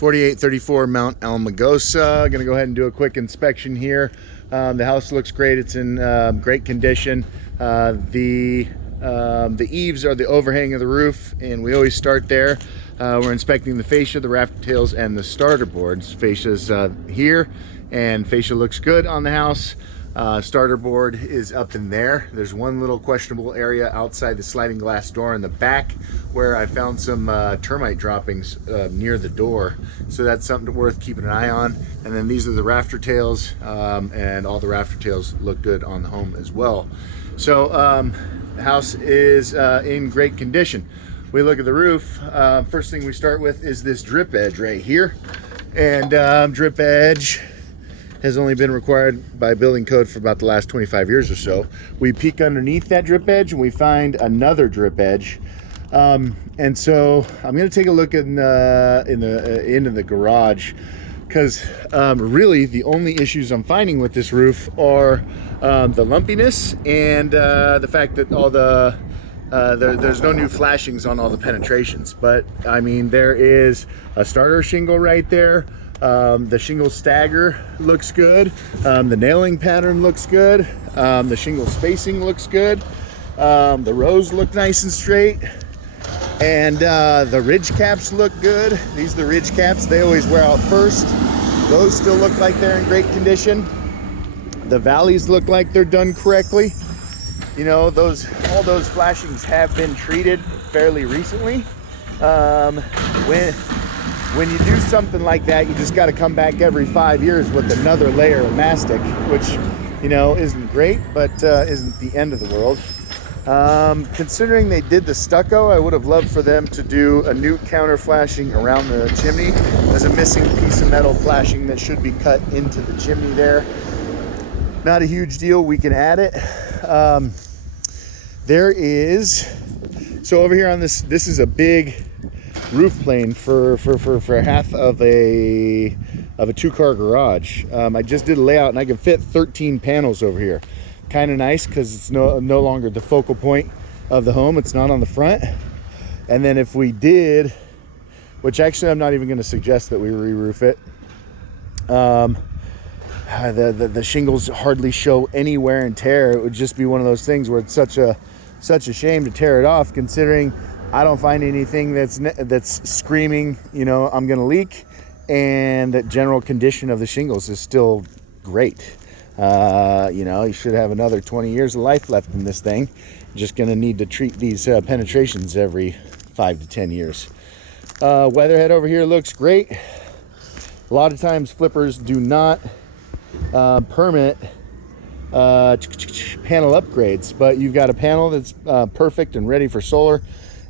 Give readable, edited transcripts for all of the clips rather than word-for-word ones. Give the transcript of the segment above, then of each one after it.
4834 Mt Almagosa. Gonna go ahead and do a quick inspection here. The house looks great. It's in great condition. The eaves are the overhang of the roof, and we always start there. We're inspecting the fascia, the rafter tails, and the starter boards. Fascia's here, and fascia looks good on the house. Starter board is up in there. There's one little questionable area outside the sliding glass door in the back where I found some termite droppings near the door. So that's something worth keeping an eye on. And then these are the rafter tails, and all the rafter tails look good on the home as well. So the house is in great condition. We look at the roof. First thing we start with is this drip edge right here. And drip edge has only been required by building code for about the last 25 years or so. We peek underneath that drip edge and we find another drip edge. And so I'm gonna take a look in into the garage, because really the only issues I'm finding with this roof are the lumpiness and the fact that all the there's no new flashings on all the penetrations. But I mean, there is a starter shingle right there. The shingle stagger looks good. The nailing pattern looks good. The shingle spacing looks good. The rows look nice and straight. And the ridge caps look good. These are the ridge caps. They always wear out first. Those still look like they're in great condition. The valleys look like they're done correctly. You know, all those flashings have been treated fairly recently. When you do something like that, you just got to come back every 5 years with another layer of mastic, which, you know, isn't great, but isn't the end of the world. Considering they did the stucco, I would have loved for them to do a new counter flashing around the chimney. There's a missing piece of metal flashing that should be cut into the chimney there. Not a huge deal, we can add it. So over here on this is a big roof plane for half of a 2-car garage. I just did a layout and I can fit 13 panels over here. Kind of nice because it's no longer the focal point of the home. It's not on the front. And then if we did, which actually I'm not even going to suggest that we re-roof it, the shingles hardly show any wear and tear. It would just be one of those things where it's such a shame to tear it off, considering I don't find anything that's screaming, you know, I'm gonna leak, and that general condition of the shingles is still great. You know, you should have another 20 years of life left in this thing. Just gonna need to treat these penetrations every 5 to 10 years. Weatherhead over here looks great. A lot of times flippers do not permit panel upgrades, but you've got a panel that's perfect and ready for solar,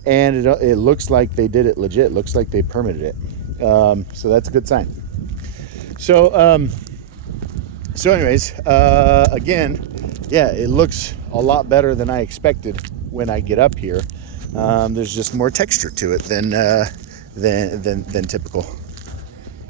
and it looks like they did it legit. Looks like they permitted it, so that's a good sign. So anyways, again, yeah, it looks a lot better than I expected when I get up here. There's just more texture to it than typical.